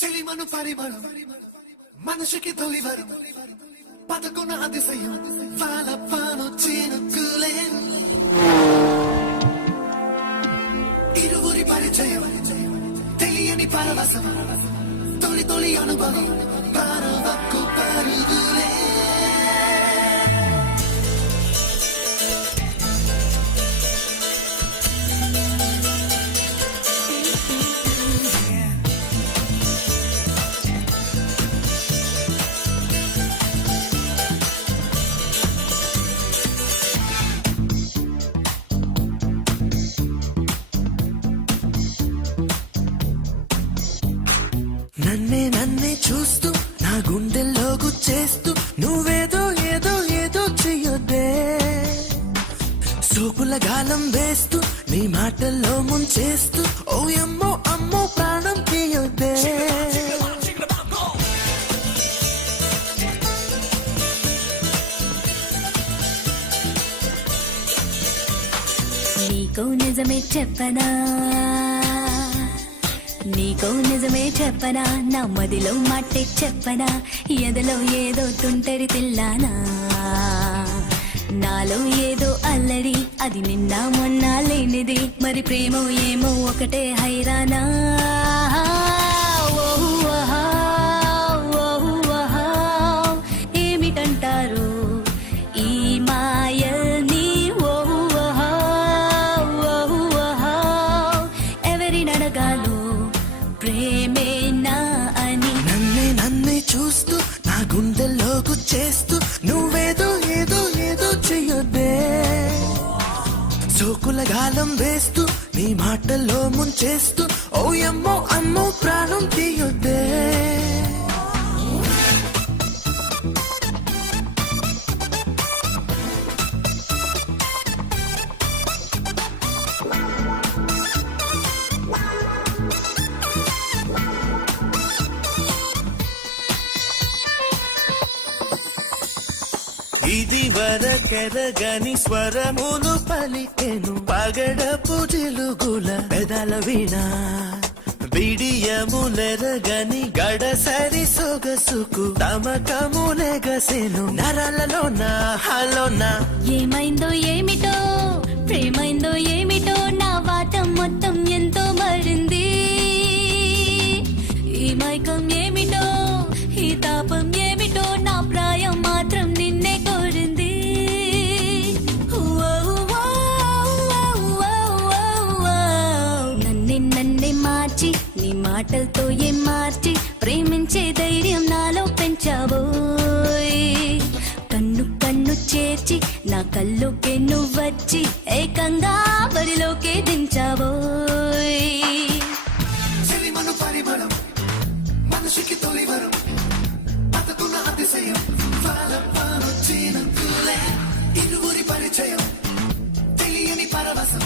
చెలిమను పరిమళం మనిషికి తొలివరం పదకొన్న అతిశయం పాలపాను చినుకులే ఇరువురి పరిచయం తెలియని పరవశం తొలి తొలి అనుభవం పరవకు పరుగులే నన్నే చూస్తూ నా గుండెల్లో గుచ్చేస్తూ నువ్వేదో ఏదో ఏదో చెయ్యొద్దే సోకుల గాలం వేస్తూ నీ మాటల్లో ముంచేస్తూ ఓ అమ్మో అమ్మో ప్రాణం తీయొద్దే నీకో నిజమే చెప్పనా నీకో నిజమే చెప్పనా నా మదిలో మాటే చెప్పనా ఎదలో ఏదో తుంటరి తిల్లానా నాలో ఏదో అల్లడి అది నిన్న మొన్న లేనిది మరి ప్రేమో ఏమో ఒకటే హైరానా ఏమిటంటారు ఈ మాయల్ని ఎవరినడగాలో ప్రేమేనా అని నన్నే చూస్తూ నా గుండెల్లో గుచ్చేస్తూ నువ్వేదో ఏదో ఏదో చెయ్యొద్దే సోకుల గాలం వేస్తూ నీ మాటల్లో ముంచేస్తూ ఓ అమ్మో అమ్మో ప్రాణం తీయొద్దే ఇది వరకెరగని స్వరములు పలికెను పగడపు జిలుగుల పెదల వీణ బిడియములెరగని గడసరి సొగసుకు తమకములెగసెను నరలలోన హలోన ఏమైందో ఏమిటో ప్రేమైందో ఏమిటో నా వాటం మొత్తం ఎంతో మరింది ఈ మైకం ఏమిటో ఈ తాపం ఏమిటో నా ప్రాయం మాత్రం నిన్నే కోరింది నన్నే మార్చి నీ మాటలతో ఏం మార్చి ప్రేమించే ధైర్యం నాలో పెంచావోయ్ కన్ను కన్ను చేర్చి నా కల్లోకే నువ్వొచ్చి ఏకంగా బరిలోకే దించావోయ్ చెలిమను పరిమళం మనిషికి తొలివరం పదకొన్న అతిశయం పాలపాను చినుకులే ఇరువురి పరిచయం తెలియని పరవశం